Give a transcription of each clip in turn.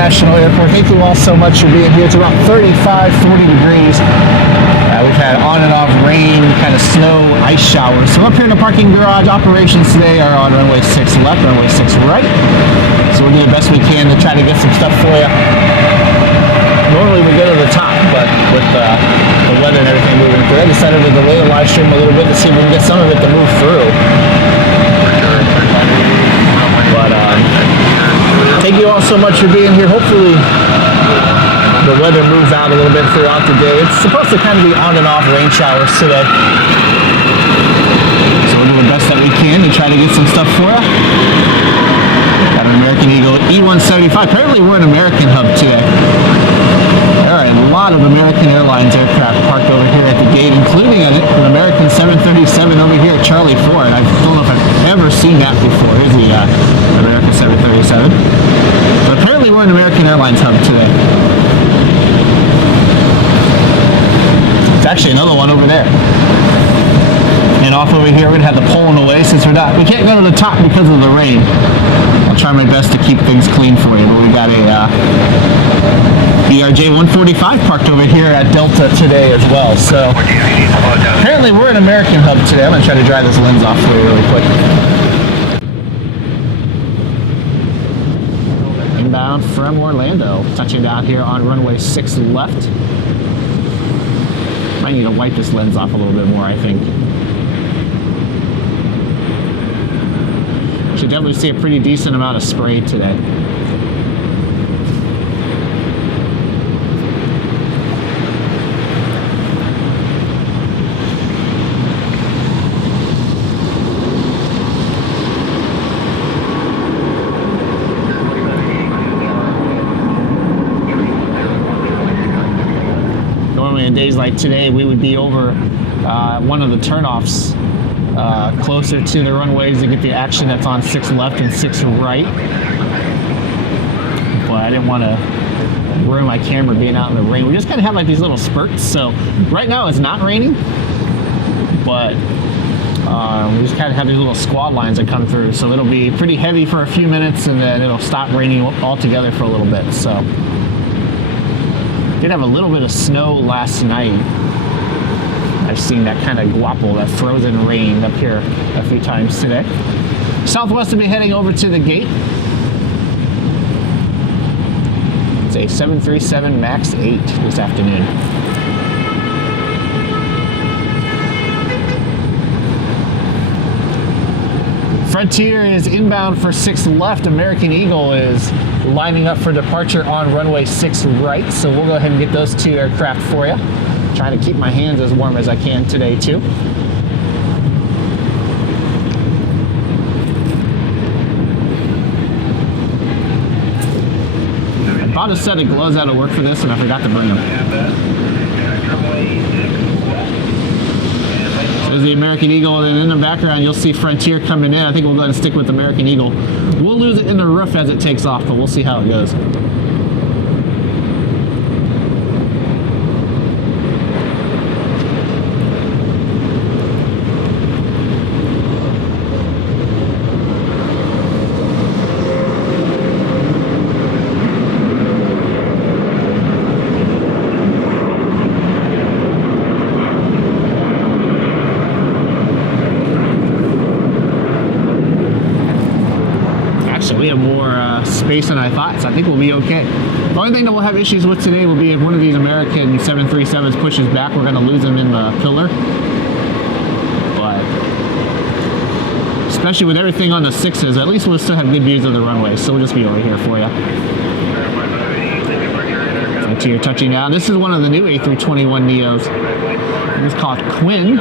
International Airport. Thank you all so much for being here. It's about 35, 40 degrees. We've had on and off rain, kind of snow, ice showers. So up here in the parking garage, operations today are on runway 6 left, runway 6 right. So we'll do the best we can to try to get some stuff for you. Normally we go to the top, but with the weather and everything moving through, I decided to delay the live stream a little bit to see if we can get some of it to move through. But thank you all so much for being here. Hopefully the weather moves out a little bit throughout the day. It's supposed to kind of be on and off rain showers today. So we'll do the best that we can to try to get some stuff for you. Got an American Eagle E175. Apparently we're an American hub today. There are a lot of American Airlines aircraft parked over here at the gate, including an American 737 over here at Charlie 4. And I don't know if I've ever seen that before. Here's the American 737. So apparently we're an American Airlines hub today. It's actually another one over there. And off over here, we're gonna have to pull them away since we can't go to the top because of the rain. I'll try my best to keep things clean for you, but we got a BRJ 145 parked over here at Delta today as well. So apparently we're an American hub today. I'm gonna try to dry this lens off for you really quick. Inbound from Orlando, touching down here on runway 6 left. Might need to wipe this lens off a little bit more, I think. Should definitely see a pretty decent amount of spray today. Normally on days like today, we would be over one of the turnoffs closer to the runways to get the action that's on 6 left and 6 right. But I didn't want to ruin my camera being out in the rain. We just kind of have like these little spurts. So right now it's not raining, but we just kind of have these little squall lines that come through. So it'll be pretty heavy for a few minutes and then it'll stop raining altogether for a little bit. So did have a little bit of snow last night. I've seen that kind of guapo, that frozen rain up here a few times today. Southwest will be heading over to the gate. It's a 737 MAX 8 this afternoon. Frontier is inbound for 6 left. American Eagle is lining up for departure on runway 6 right. So we'll go ahead and get those 2 aircraft for you. Trying to keep my hands as warm as I can today too. I bought a set of gloves out of work for this and I forgot to bring them. So there's the American Eagle, and in the background you'll see Frontier coming in. I think we'll go ahead and stick with American Eagle. We'll lose it in the roof as it takes off, but we'll see how it goes. We have more space than I thought, so I think we'll be okay. The only thing that we'll have issues with today will be if one of these American 737s pushes back, we're going to lose them in the pillar. But especially with everything on the 6s, at least we'll still have good views of the runway, so we'll just be over here for you. Frontier touching down. This is one of the new A321 Neos. It's called Quinn.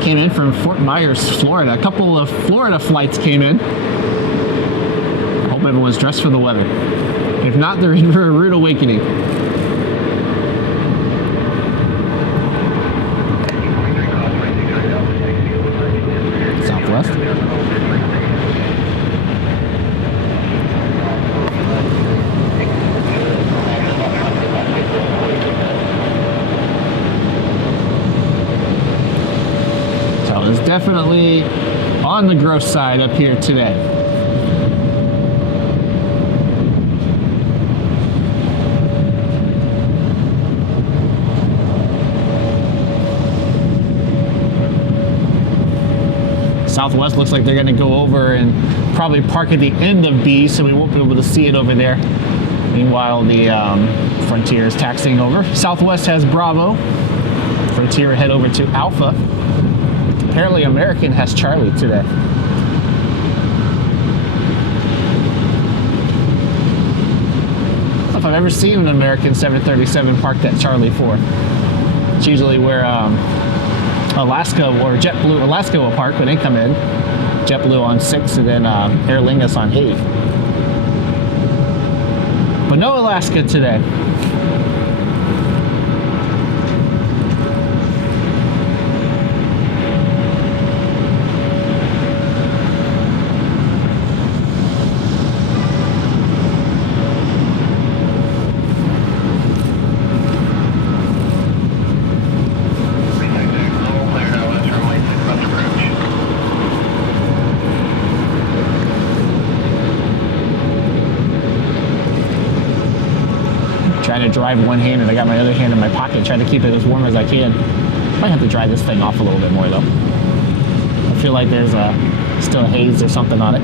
Came in from Fort Myers, Florida. A couple of Florida flights came in. I hope everyone's dressed for the weather. If not, they're in for a rude awakening. Southwest. Definitely on the gross side up here today. Southwest looks like they're going to go over and probably park at the end of B, so we won't be able to see it over there. Meanwhile, the Frontier is taxiing over. Southwest has Bravo. Frontier head over to Alpha. Apparently American has Charlie today. I don't know if I've ever seen an American 737 parked at Charlie 4. It's usually where Alaska or JetBlue, Alaska will park when they come in. JetBlue on 6 and then Aer Lingus on 8. But no Alaska today. Trying to drive one-handed. I got my other hand in my pocket, trying to keep it as warm as I can. Might have to dry this thing off a little bit more though. I feel like there's still a haze or something on it.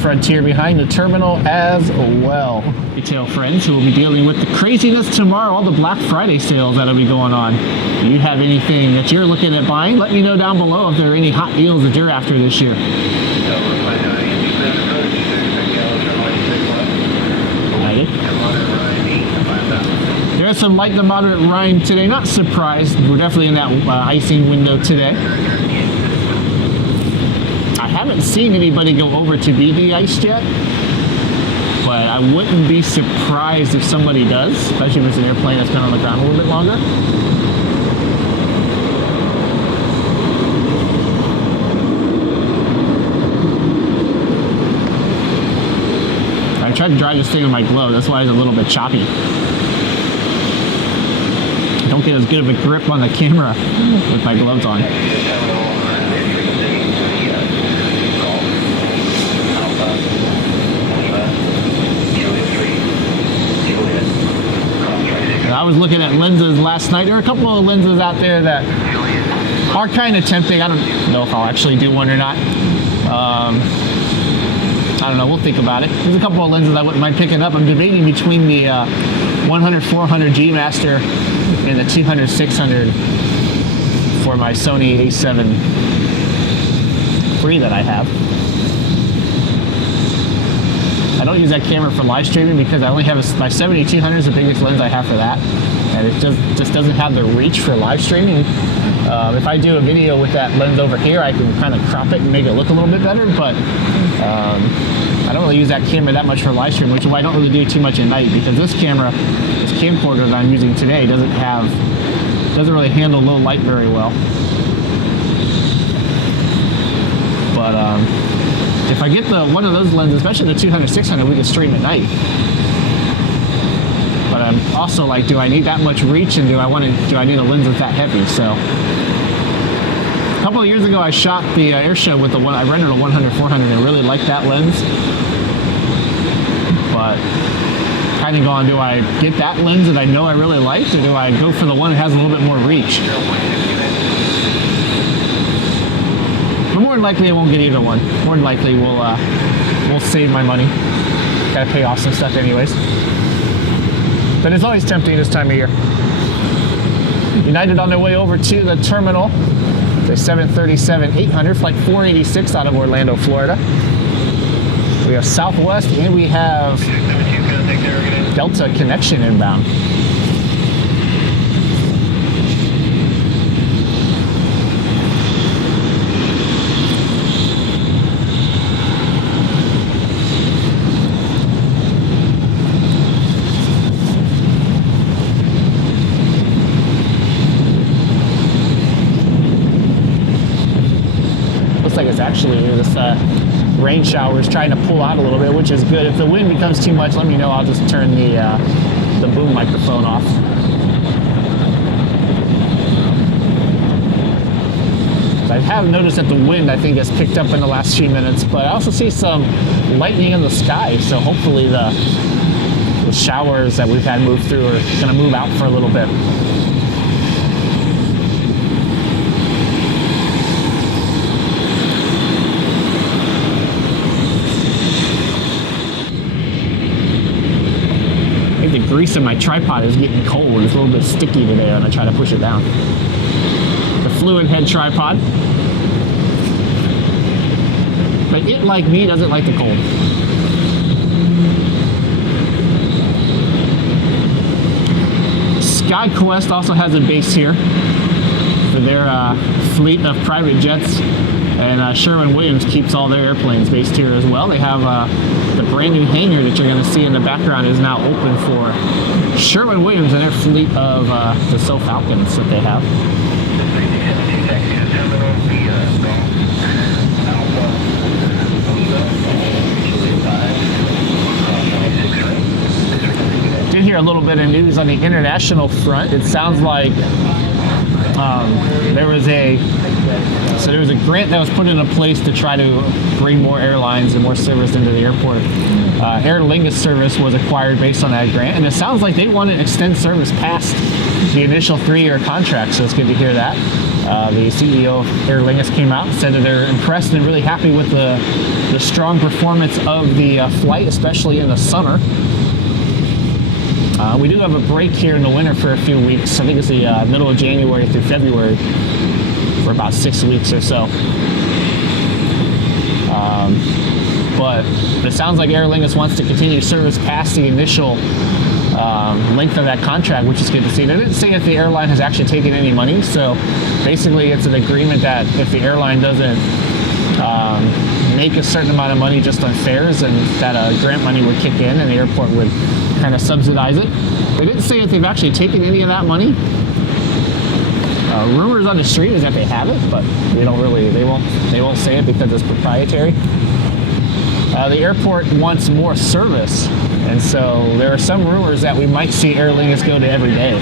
Frontier behind the terminal as well. Retail friends who will be dealing with the craziness tomorrow, all the Black Friday sales that'll be going on. Do you have anything that you're looking at buying? Let me know down below if there are any hot deals that you're after this year. There is some light to moderate rain today. Not surprised. We're definitely in that icing window today. I haven't seen anybody go over to be de-iced yet, but I wouldn't be surprised if somebody does, especially if it's an airplane that's been on the ground a little bit longer. I tried to drive this thing with my glove, that's why it's a little bit choppy. I don't get as good of a grip on the camera with my gloves on. I was looking at lenses last night. There are a couple of lenses out there that are kind of tempting. I don't know if I'll actually do one or not. I don't know. We'll think about it. There's a couple of lenses I wouldn't mind picking up. I'm debating between the 100-400 G Master and the 200-600 for my Sony A7 III that I have. I don't use that camera for live streaming because I only have my 70-200 is the biggest lens I have for that, and it just doesn't have the reach for live streaming. If I do a video with that lens over here, I can kind of crop it and make it look a little bit better, but I don't really use that camera that much for live streaming, which is why I don't really do too much at night, because this camcorder that I'm using today doesn't really handle low light very well. But if I get one of those lenses, especially the 200-600, we can stream at night. But I'm also like, do I need that much reach, and do I need a lens that's that heavy? So a couple of years ago, I shot the air show with I rented a 100-400 and I really liked that lens. But kind of going, do I get that lens that I know I really liked, or do I go for the one that has a little bit more reach? But more than likely, I won't get either one. More than likely, we'll save my money. Gotta pay off some stuff anyways. But it's always tempting this time of year. United on their way over to the terminal. The 737-800, flight 486 out of Orlando, Florida. We have Southwest and we have Delta connection inbound. Like it's actually this rain shower is trying to pull out a little bit, which is good. If the wind becomes too much, let me know. I'll just turn the boom microphone off. I have noticed that the wind, I think, has picked up in the last few minutes, but I also see some lightning in the sky, so hopefully the showers that we've had move through are going to move out for a little bit. I think the grease in my tripod is getting cold. It's a little bit sticky today when I try to push it down. The fluid head tripod. But it, like me, doesn't like the cold. SkyQuest also has a base here for their fleet of private jets, and Sherwin-Williams keeps all their airplanes based here as well. They have the brand new hangar that you're going to see in the background is now open for Sherwin-Williams and their fleet of the Dassault Falcons that they have. Did hear a little bit of news on the international front. It sounds like there was a grant that was put into place to try to bring more airlines and more service into the airport. Aer Lingus service was acquired based on that grant, and it sounds like they want to extend service past the initial 3-year contract, so it's good to hear that. The CEO of Aer Lingus came out and said that they're impressed and really happy with the strong performance of the flight, especially in the summer. We do have a break here in the winter for a few weeks. I think it's the middle of January through February for about 6 weeks or so. But it sounds like Aer Lingus wants to continue service past the initial length of that contract, which is good to see. They didn't say if the airline has actually taken any money, so basically it's an agreement that if the airline doesn't make a certain amount of money just on fares, and that grant money would kick in and the airport would kind of subsidize it. They didn't say if they've actually taken any of that money. Rumors on the street is that they haven't, but they won't say it because it's proprietary. The airport wants more service, and so there are some rumors that we might see Aer Lingus go to every day.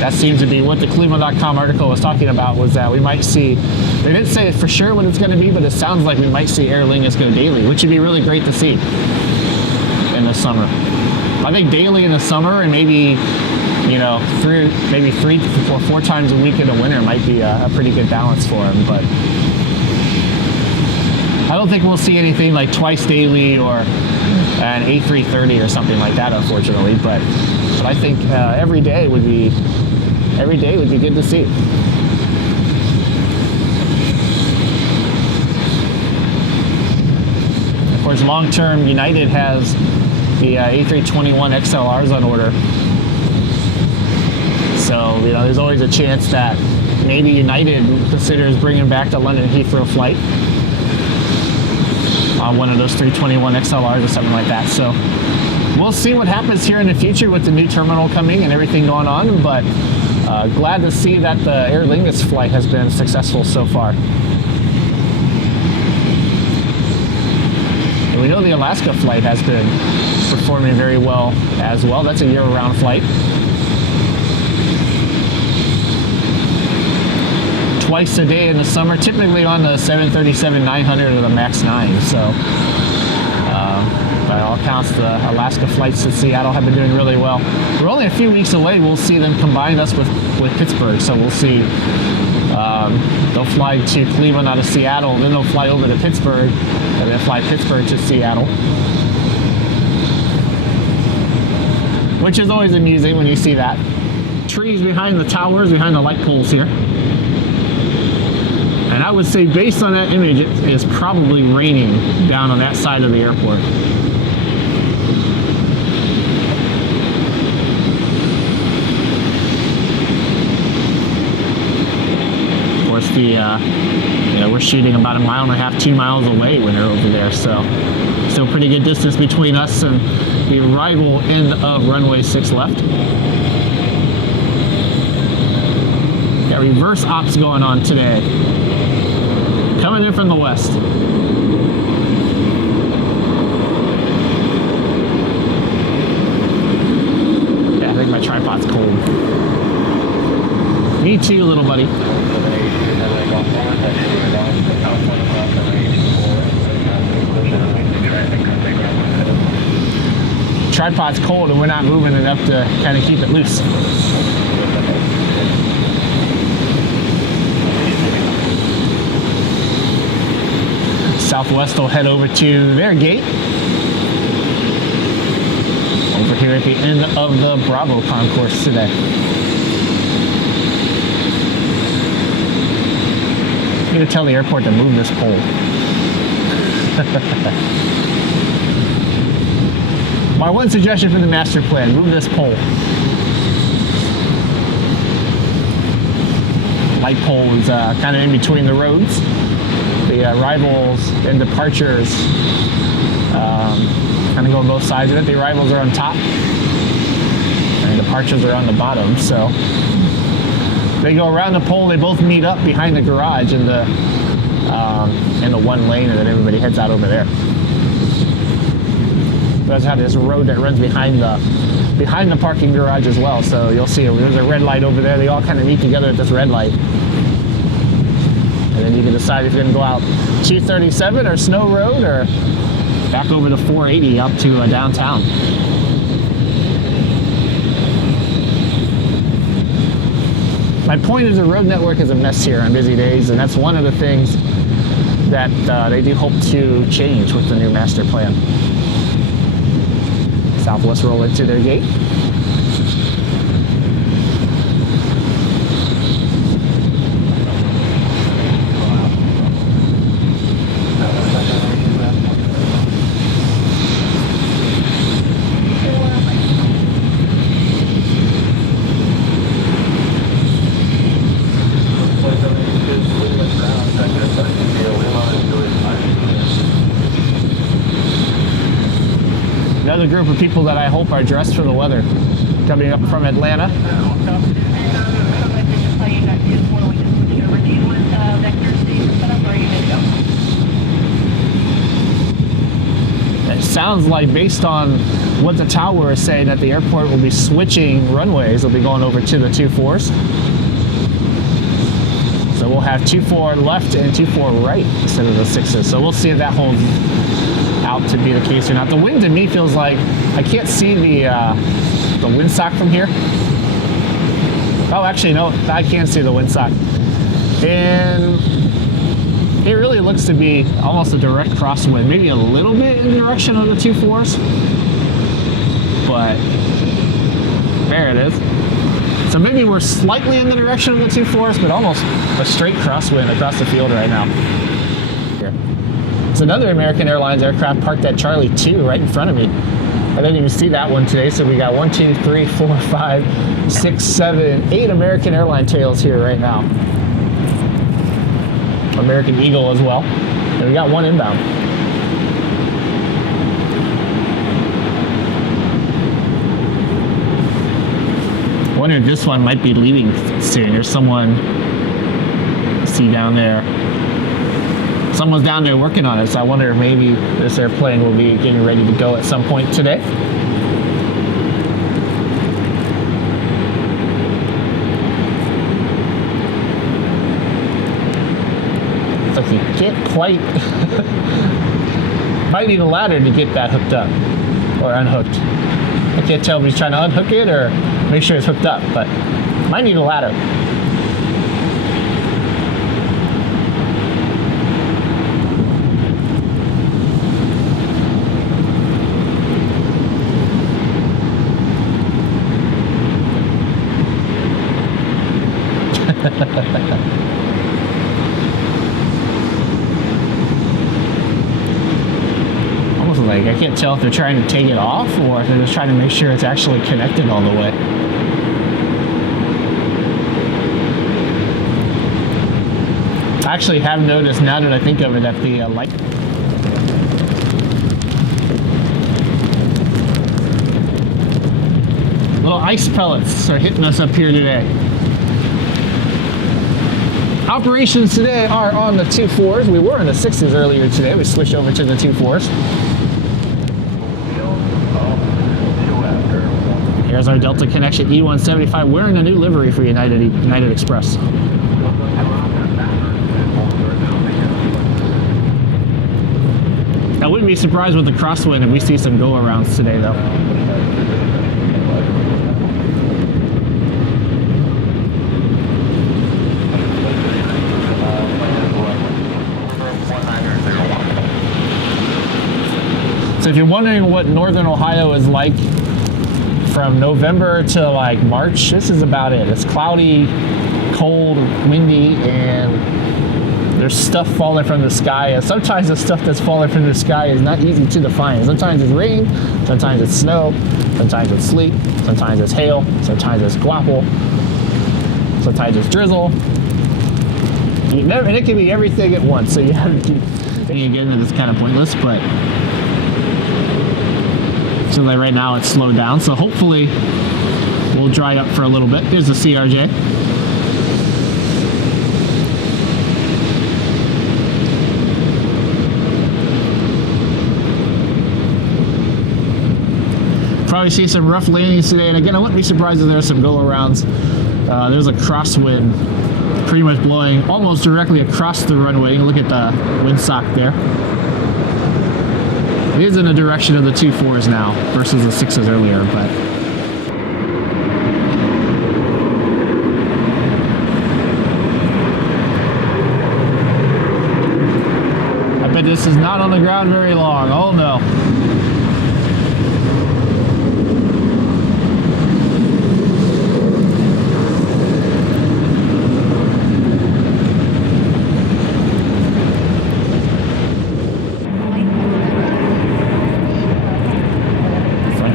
That seems to be what the Cleveland.com article was talking about, was that we might see, they didn't say for sure what it's going to be, but it sounds like we might see Aer Lingus go daily, which would be really great to see in the summer. I think daily in the summer, and maybe, you know, 3 or 4 times a week in the winter might be a pretty good balance for him, but I don't think we'll see anything like twice daily or an A330 or something like that, unfortunately, but I think every day would be good to see. Of course, long-term, United has the A321 XLRs on order. So, you know, there's always a chance that maybe United considers bringing back the London Heathrow flight on one of those 321 XLRs or something like that. So we'll see what happens here in the future with the new terminal coming and everything going on, but glad to see that the Aer Lingus flight has been successful so far. And we know the Alaska flight has been performing very well as well. That's a year-round flight. Twice a day in the summer, typically on the 737-900 or the MAX 9. So, by all accounts, the Alaska flights to Seattle have been doing really well. We're only a few weeks away. We'll see them combine us with Pittsburgh. So we'll see. They'll fly to Cleveland out of Seattle, then they'll fly over to Pittsburgh, and then fly Pittsburgh to Seattle. Which is always amusing when you see that. Trees behind the towers, behind the light poles here. And I would say, based on that image, it is probably raining down on that side of the airport. Of course, we're shooting about 1.5 miles, 2 miles away when they're over there, so still pretty good distance between us and the arrival end of runway 6 left. Got reverse ops going on today. Coming in from the west. Yeah, I think my tripod's cold. Me too, little buddy. tripod's cold and we're not moving enough to kind of keep it loose. Southwest will head over to their gate. Over here at the end of the Bravo concourse today. I'm going to tell the airport to move this pole. My one suggestion for the master plan, move this pole. Light pole is kind of in between the roads. The arrivals and departures kind of go on both sides of it. The arrivals are on top and departures are on the bottom. So they go around the pole, they both meet up behind the garage in the one lane, and then everybody heads out over there. There's how this road that runs behind the parking garage as well. So you'll see there's a red light over there. They all kind of meet together at this red light. And then you can decide if you're going to go out 237 or Snow Road or back over the 480 up to downtown. My point is the road network is a mess here on busy days, and that's one of the things that they do hope to change with the new master plan. Southwest roll into their gate. Another group of people that I hope are dressed for the weather coming up from Atlanta. It sounds like, based on what the tower is saying, that the airport will be switching runways. They'll be going over to the 24s. So we'll have 24 left and 24 right instead of the 6s. So we'll see if that holds out to be the case or not. The wind to me feels like I can't see the windsock from here. Oh, actually, no, I can see the windsock. And it really looks to be almost a direct crosswind, maybe a little bit in the direction of the 24s. But there it is. So maybe we're slightly in the direction of the 24s, but almost a straight crosswind across the field right now. Here. There's another American Airlines aircraft parked at Charlie 2 right in front of me. I didn't even see that one today, so we got 1, 2, 3, 4, 5, 6, 7, 8 American Airline tails here right now. American Eagle as well. And we got one inbound. I wonder if this one might be leaving soon. There's someone, see down there. Someone's down there working on it, so I wonder if maybe this airplane will be getting ready to go at some point today. It's like you can't quite, might need a ladder to get that hooked up or unhooked. I can't tell if he's trying to unhook it or make sure it's hooked up, but might need a ladder. Almost like I can't tell if they're trying to take it off or if they're just trying to make sure it's actually connected all the way. I actually have noticed, now that I think of it, that the light little ice pellets are hitting us up here today. Operations today are on the 24s. We were on the 6s earlier today. We switched over to the 24s. Here's our Delta Connection E175. We're in a new livery for United Express. I wouldn't be surprised with the crosswind if we see some go-arounds today, though. So if you're wondering what Northern Ohio is like from November to like March, this is about it. It's cloudy, cold, windy, and there's stuff falling from the sky. And sometimes the stuff that's falling from the sky is not easy to define. Sometimes it's rain, sometimes it's snow, sometimes it's sleet, sometimes it's hail, sometimes it's guapo, sometimes it's drizzle. And it can be everything at once. So you have to keep thinking again that it's kind of pointless, but so like right now it's slowed down. So hopefully we'll dry up for a little bit. Here's the CRJ. Probably see some rough landings today, and again, I wouldn't be surprised if there's some go-arounds. There's a crosswind pretty much blowing almost directly across the runway. You can look at the windsock there. It is in the direction of the 2.4s now versus the 6s earlier, but I bet this is not on the ground very long. Oh no.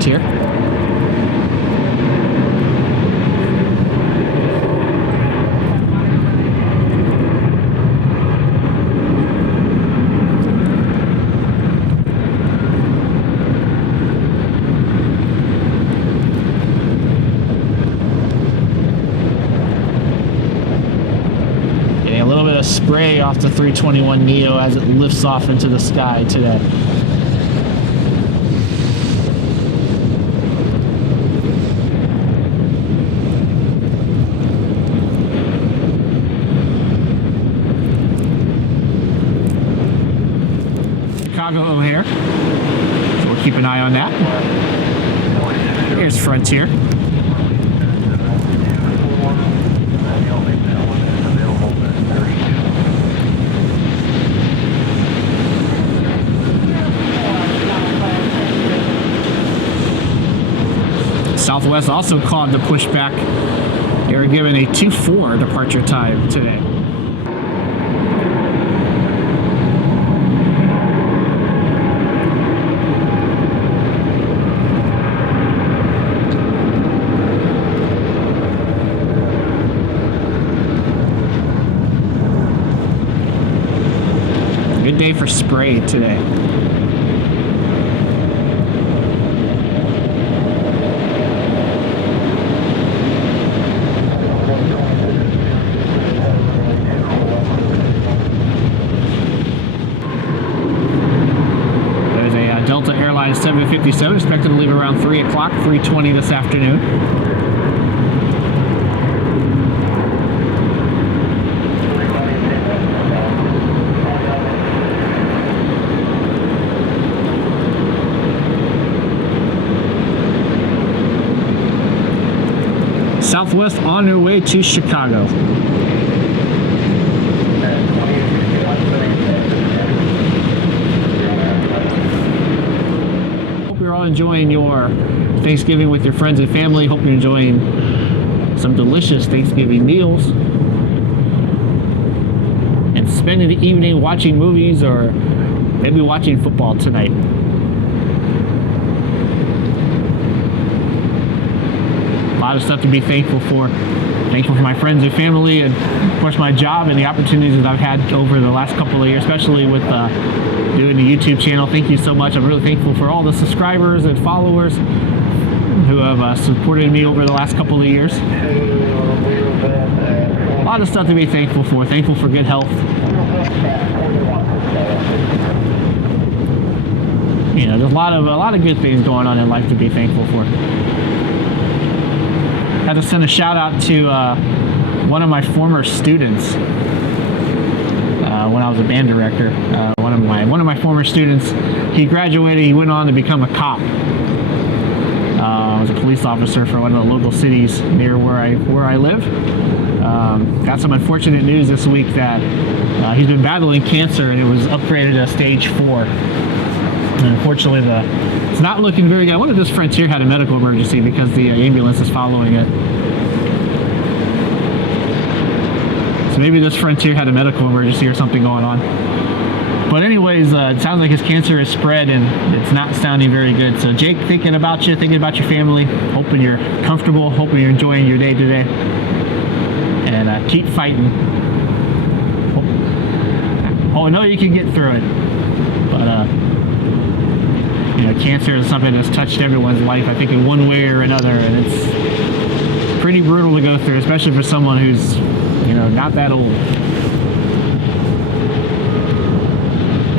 Here. Getting a little bit of spray off the 321 Neo as it lifts off into the sky today. Chicago O'Hare, so we'll keep an eye on that. Here's Frontier. Southwest also called the pushback. They were given a 2.4 departure time today. Good day for spray today. There's a Delta Airlines 757 expected to leave around 3 o'clock, 3:20 this afternoon. Southwest on their way to Chicago. Hope you're all enjoying your Thanksgiving with your friends and family. Hope you're enjoying some delicious Thanksgiving meals and spending the evening watching movies or maybe watching football tonight. A lot of stuff to be thankful for. Thankful for my friends and family, and of course my job and the opportunities that I've had over the last couple of years, especially with doing the YouTube channel. Thank you so much. I'm really thankful for all the subscribers and followers who have supported me over the last couple of years. A lot of stuff to be thankful for. Thankful for good health. You know, there's a lot of good things going on in life to be thankful for. I had to send a shout out to one of my former students when I was a band director. One of my former students, he graduated. He went on to become a cop. I was a police officer for one of the local cities near where I live. Got some unfortunate news this week that he's been battling cancer, and it was upgraded to stage 4. And unfortunately, it's not looking very good. I wonder if this Frontier had a medical emergency because the ambulance is following it. So maybe this Frontier had a medical emergency or something going on. But anyways, it sounds like his cancer has spread and it's not sounding very good. So Jake, thinking about you, thinking about your family, hoping you're comfortable, hoping you're enjoying your day today. And keep fighting. Oh, I know you can get through it. But, you know, cancer is something that's touched everyone's life, I think, in one way or another. And it's pretty brutal to go through, especially for someone who's, you know, not that old.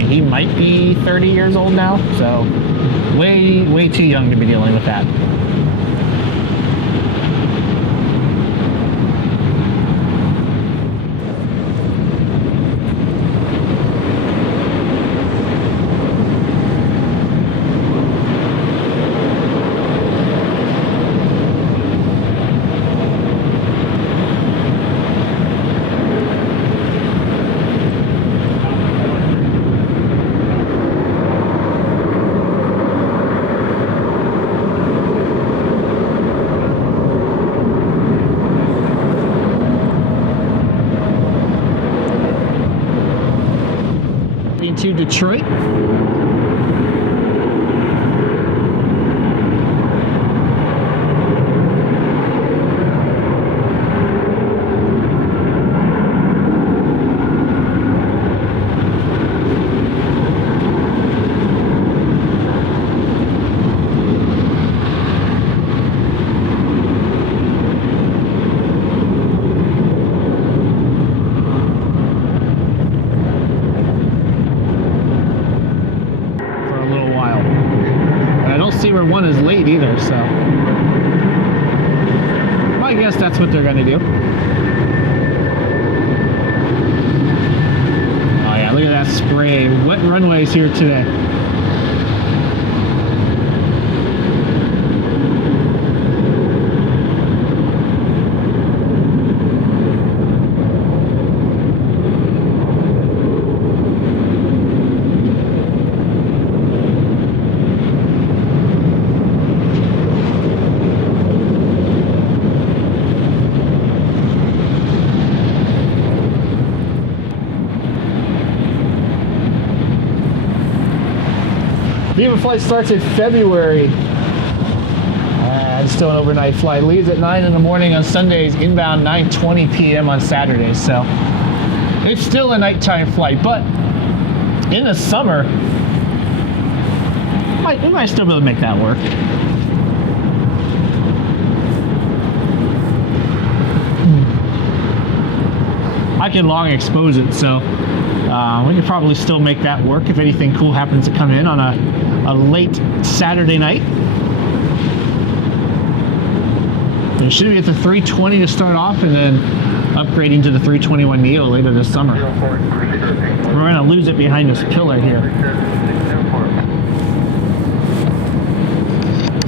And he might be 30 years old now, so way too young to be dealing with that. To Detroit. Where one is late either, so well, I guess that's what they're gonna do. Oh yeah, look at that spray. Wet runways here today. Viva flight starts in February. It's still an overnight flight. Leaves at 9 in the morning on Sundays, inbound 9:20 p.m. on Saturdays. So it's still a nighttime flight, but in the summer, we might still be able to make that work. I can long expose it, so we could probably still make that work if anything cool happens to come in on a late Saturday night. It should be at the 320 to start off, and then upgrading to the 321neo later this summer. We're going to lose it behind this pillar here.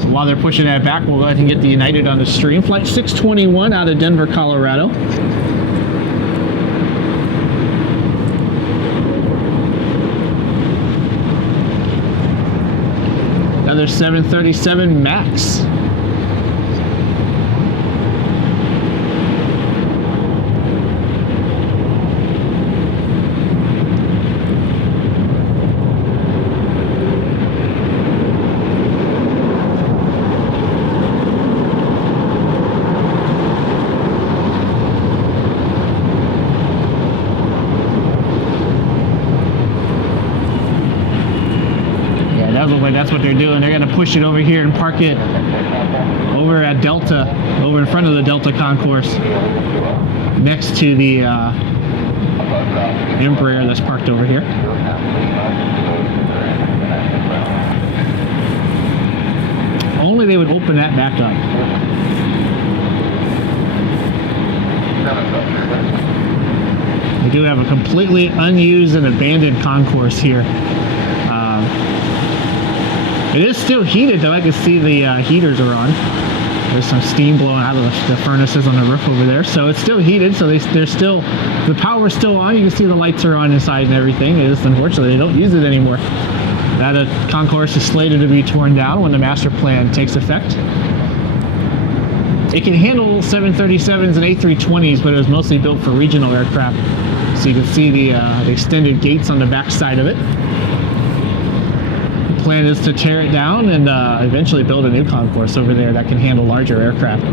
So while they're pushing that back, we'll go ahead and get the United on the stream. Flight 621 out of Denver, Colorado. Another 737 MAX. That's what they're doing. They're going to push it over here and park it over at Delta, over in front of the Delta concourse, next to the Embraer that's parked over here. Only they would open that back up. We do have a completely unused and abandoned concourse here. It is still heated though. I can see the heaters are on. There's some steam blowing out of the furnaces on the roof over there. So it's still heated, so they're still, the power's still on. You can see the lights are on inside and everything. It is unfortunately they don't use it anymore. That concourse is slated to be torn down when the master plan takes effect. It can handle 737s and A320s, but it was mostly built for regional aircraft. So you can see the extended gates on the back side of it. The plan is to tear it down and eventually build a new concourse over there that can handle larger aircraft.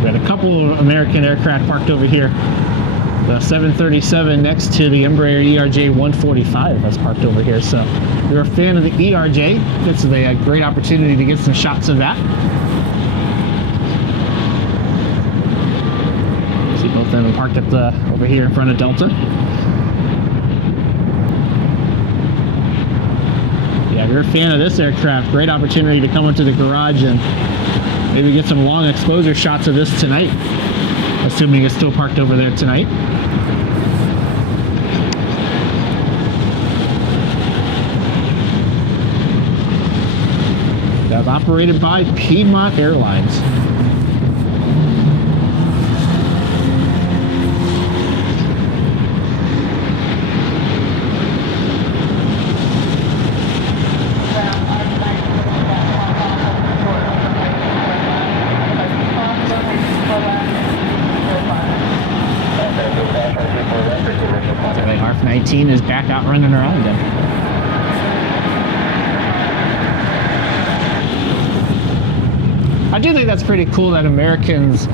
We had a couple of American aircraft parked over here. The 737 next to the Embraer ERJ 145 that's parked over here. So if you're a fan of the ERJ, it's a great opportunity to get some shots of that. See both of them parked up over here in front of Delta. Yeah, if you're a fan of this aircraft, great opportunity to come into the garage and maybe get some long exposure shots of this tonight, assuming it's still parked over there tonight. That's operated by Piedmont Airlines. ARF-19 is back out running around again. I do think that's pretty cool that Americans,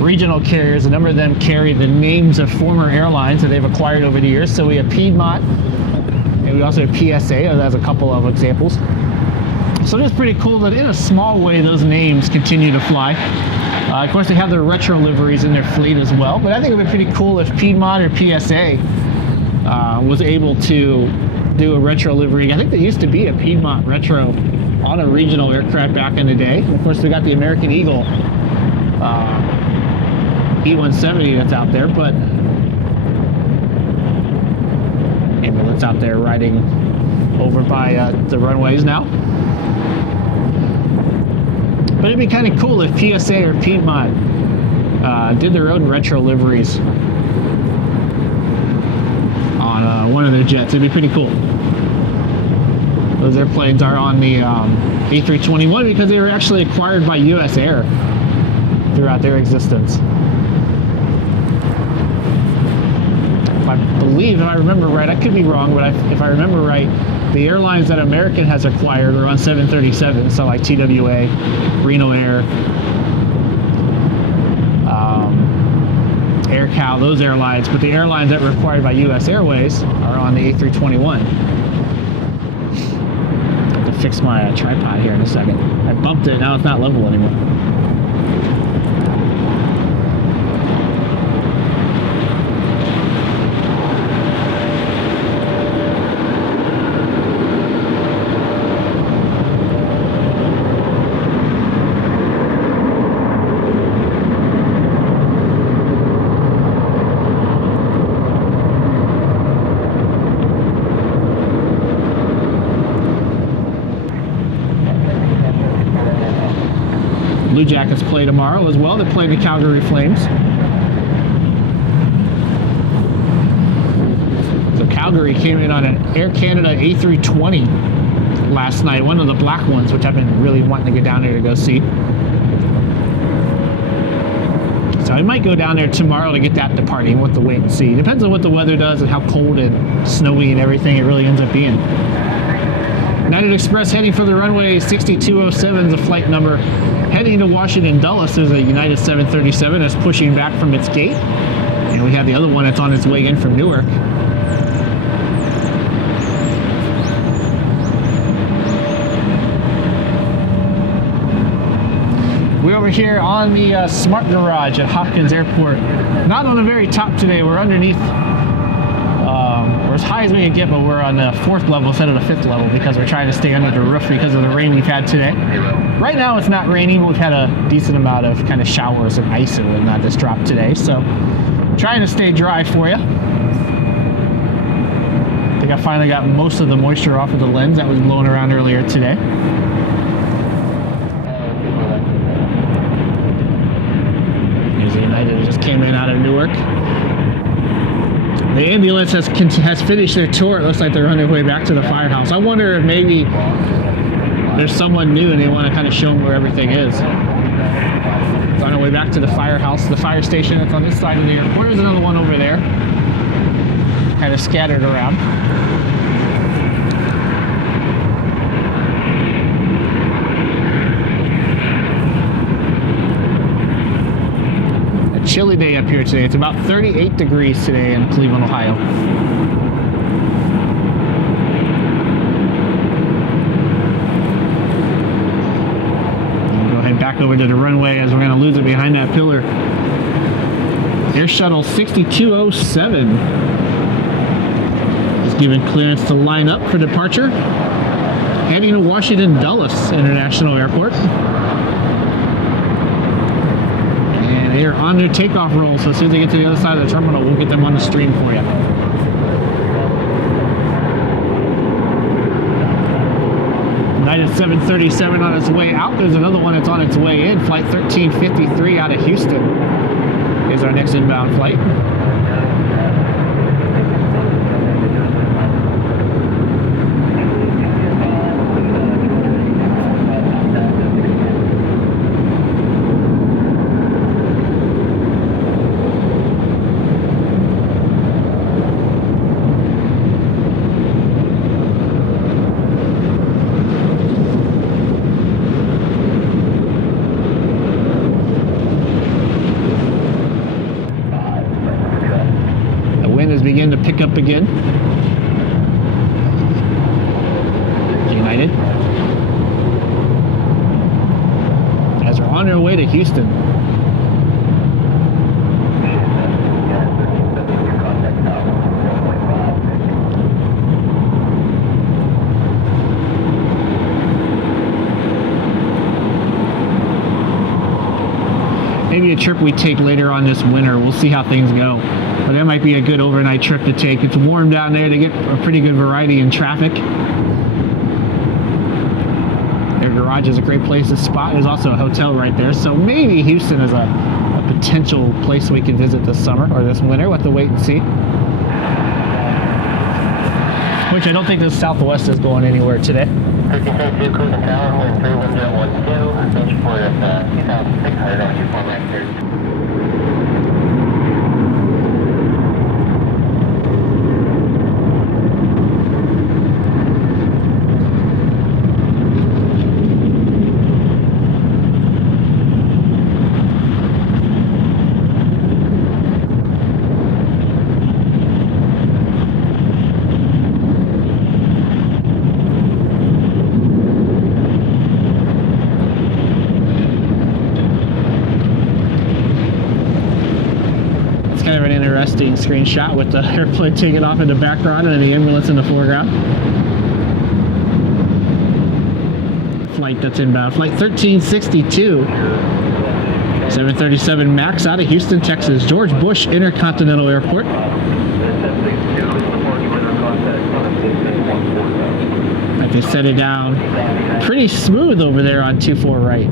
regional carriers, a number of them carry the names of former airlines that they've acquired over the years. So we have Piedmont, and we also have PSA, that's a couple of examples. So it's pretty cool that in a small way those names continue to fly. Of course, they have their retro liveries in their fleet as well, but I think it would be pretty cool if Piedmont or PSA was able to do a retro livery. I think there used to be a Piedmont retro on a regional aircraft back in the day. Of course, we got the American Eagle E-170 that's out there, but ambulance out there riding over by the runways now. But it'd be kind of cool if PSA or Piedmont did their own retro liveries on one of their jets. It'd be pretty cool. Those airplanes are on the A321 because they were actually acquired by US Air throughout their existence. I believe, if I remember right, I could be wrong, but if I remember right, the airlines that American has acquired are on 737, so like TWA, Reno Air, AirCal, those airlines, but the airlines that were acquired by US Airways are on the A321. I have to fix my tripod here in a second. I bumped it, now it's not level anymore. Blue Jackets play tomorrow as well. They're playing the Calgary Flames. So Calgary came in on an Air Canada A320 last night, one of the black ones, which I've been really wanting to get down there to go see. So I might go down there tomorrow to get that departing. We'll have to wait and see. Depends on what the weather does and how cold and snowy and everything it really ends up being. United Express heading for the runway 6207 is a flight number. Heading to Washington Dulles, there's a United 737 that's pushing back from its gate. And we have the other one that's on its way in from Newark. We're over here on the Smart Garage at Hopkins Airport. Not on the very top today, we're underneath. We're as high as we can get, but we're on the 4th level instead of the 5th level because we're trying to stay under the roof because of the rain we've had today. Right now it's not raining, but we've had a decent amount of kind of showers and ice and whatnot that's dropped today, so trying to stay dry for you. The like I finally got most of the moisture off of the lens that was blowing around earlier today. Here's the United that just came in out of Newark. The ambulance has finished their tour. It looks like they're on their way back to the firehouse. I wonder if maybe there's someone new and they want to kind of show them where everything is. It's on our way back to the firehouse, the fire station that's on this side of the airport. There's another one over there, kind of scattered around. A chilly day up here today. It's about 38 degrees today in Cleveland, Ohio. Back over to the runway as we're going to lose it behind that pillar. Air Shuttle 6207 is given clearance to line up for departure, heading to Washington Dulles International Airport. And they are on their takeoff roll, so as soon as they get to the other side of the terminal, we'll get them on the stream for you. United 737 on its way out. There's another one that's on its way in. Flight 1353 out of Houston is our next inbound flight. Begin to pick up again. United as we're on our way to Houston. Maybe a trip we take later on this winter. We'll see how things go. But that might be a good overnight trip to take. It's warm down there to get a pretty good variety in traffic. Their garage is a great place to spot. There's also a hotel right there. So maybe Houston is a potential place we can visit this summer or this winter. We'll have to wait and see. Which I don't think the Southwest is going anywhere today. 56 Cruise and Tower, with 31012, search for 2,600 on your form record. Kind of an interesting screenshot with the airplane taking off in the background and the ambulance in the foreground. Flight that's inbound, flight 1362, 737 MAX out of Houston, Texas, George Bush Intercontinental Airport. Like they set it down pretty smooth over there on 24 right.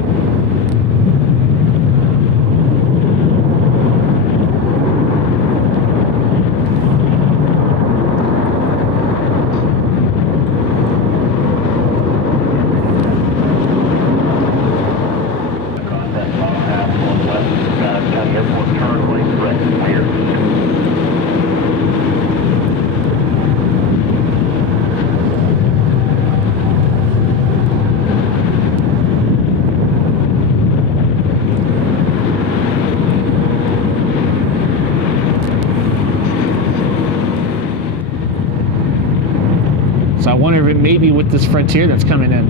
So I wonder if it may be with this Frontier that's coming in.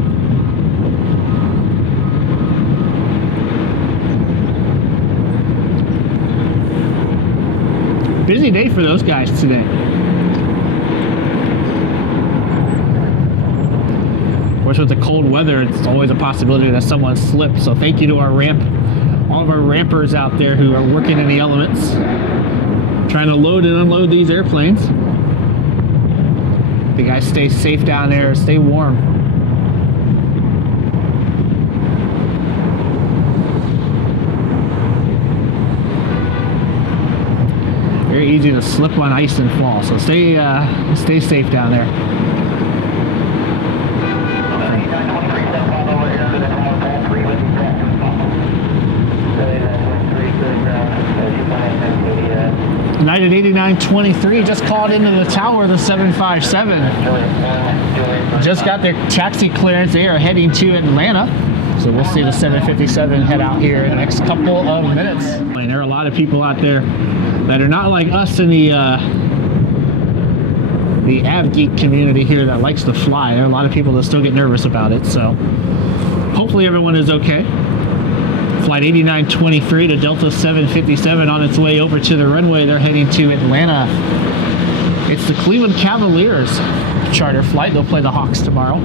Busy day for those guys today. Of course, with the cold weather, it's always a possibility that someone slips. So thank you to our all of our rampers out there who are working in the elements, trying to load and unload these airplanes. You guys stay safe down there, stay warm. Very easy to slip on ice and fall, so stay safe down there. United 8923 just called into the tower, the 757. Just got their taxi clearance. They are heading to Atlanta. So we'll see the 757 head out here in the next couple of minutes. And there are a lot of people out there that are not like us in the av geek community here that likes to fly. There are a lot of people that still get nervous about it. So hopefully everyone is okay. Flight 8923 to Delta 757 on its way over to the runway. They're heading to Atlanta. It's the Cleveland Cavaliers charter flight. They'll play the Hawks tomorrow.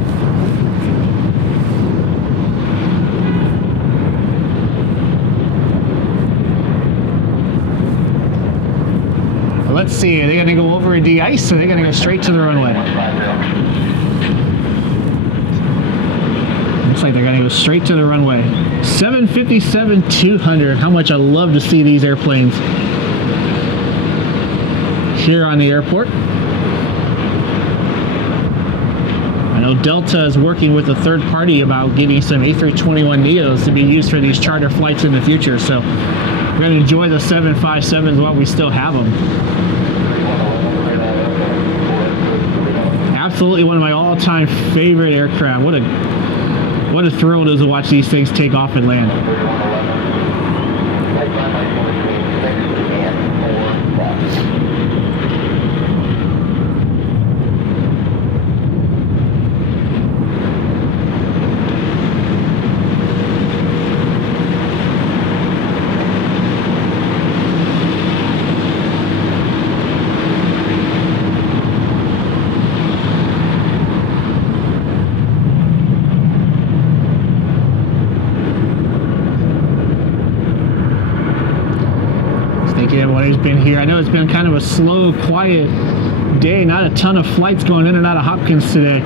Let's see, are they going to go over a de-ice or are they going to go straight to the runway? Looks like they're going to go straight to the runway. 757-200. How much I love to see these airplanes here on the airport. I know Delta is working with a third party about getting some A321neos to be used for these charter flights in the future. So we're going to enjoy the 757s while we still have them. Absolutely one of my all-time favorite aircraft. What a thrill it is to watch these things take off and land. Everybody's been here. I know it's been kind of a slow, quiet day. Not a ton of flights going in and out of Hopkins today.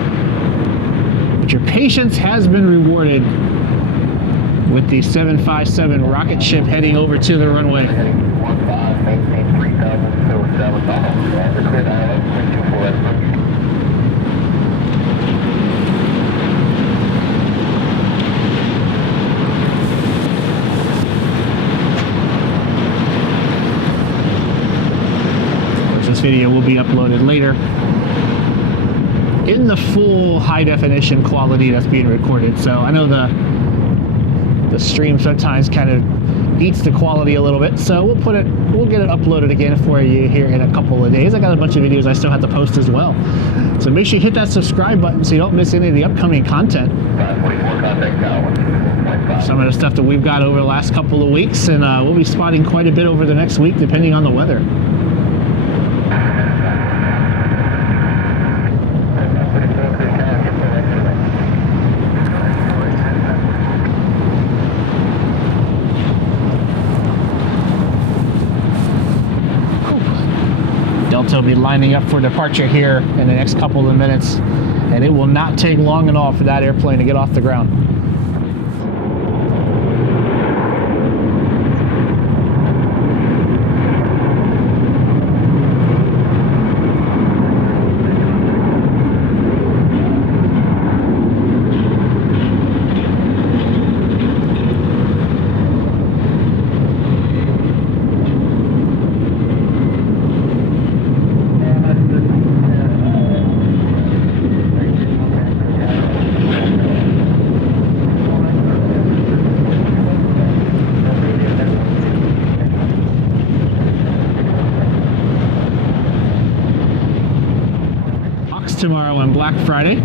But your patience has been rewarded with the 757 rocket ship heading over to the runway. This video will be uploaded later in the full high definition quality that's being recorded. So I know the stream sometimes kind of eats the quality a little bit. So we'll get it uploaded again for you here in a couple of days. I got a bunch of videos I still have to post as well. So make sure you hit that subscribe button so you don't miss any of the upcoming content. Some of the stuff that we've got over the last couple of weeks, and we'll be spotting quite a bit over the next week depending on the weather. Delta will be lining up for departure here in the next couple of minutes, and it will not take long at all for that airplane to get off the ground. Tomorrow on Black Friday.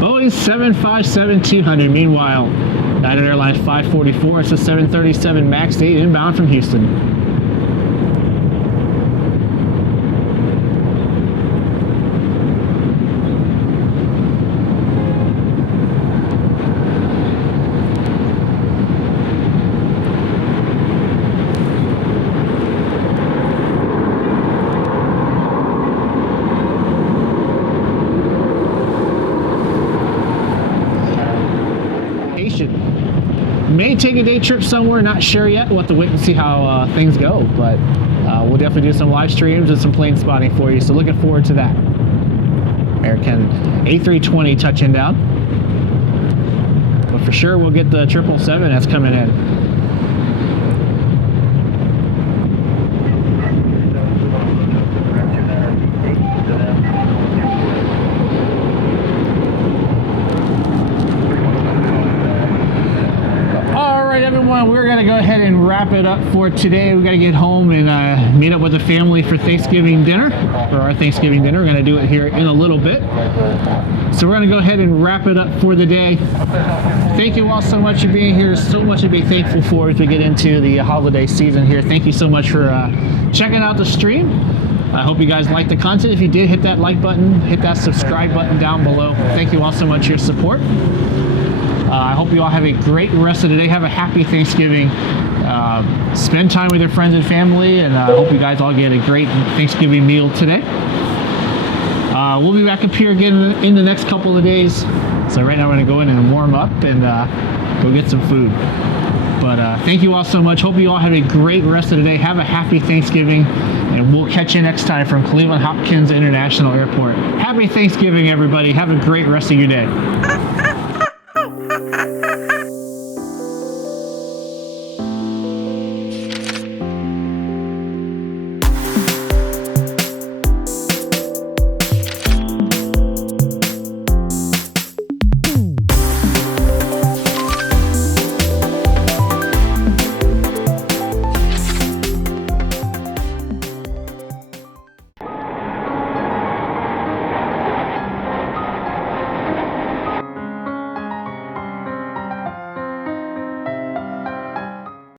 Boeing 757-200. Meanwhile, United Airlines 544. It's a 737 MAX 8 inbound from Houston. may take a day trip somewhere, not sure yet. We'll have to wait and see how things go, but we'll definitely do some live streams and some plane spotting for you, so looking forward to that. American A320 touching down. But for sure, we'll get the 777 that's coming in. Everyone, we're gonna go ahead and wrap it up for today. We gotta get home and meet up with the family for Thanksgiving dinner, for our Thanksgiving dinner. We're gonna do it here in a little bit. So we're gonna go ahead and wrap it up for the day. Thank you all so much for being here. So much to be thankful for as we get into the holiday season here. Thank you so much for checking out the stream. I hope you guys liked the content. If you did, hit that like button, hit that subscribe button down below. Thank you all so much for your support. I hope you all have a great rest of the day. Have a happy Thanksgiving. Spend time with your friends and family, and I hope you guys all get a great Thanksgiving meal today. We'll be back up here again in the next couple of days. So right now we're going to go in and warm up and go get some food. But thank you all so much. Hope you all have a great rest of the day. Have a happy Thanksgiving, and we'll catch you next time from Cleveland Hopkins International Airport. Happy Thanksgiving, everybody. Have a great rest of your day.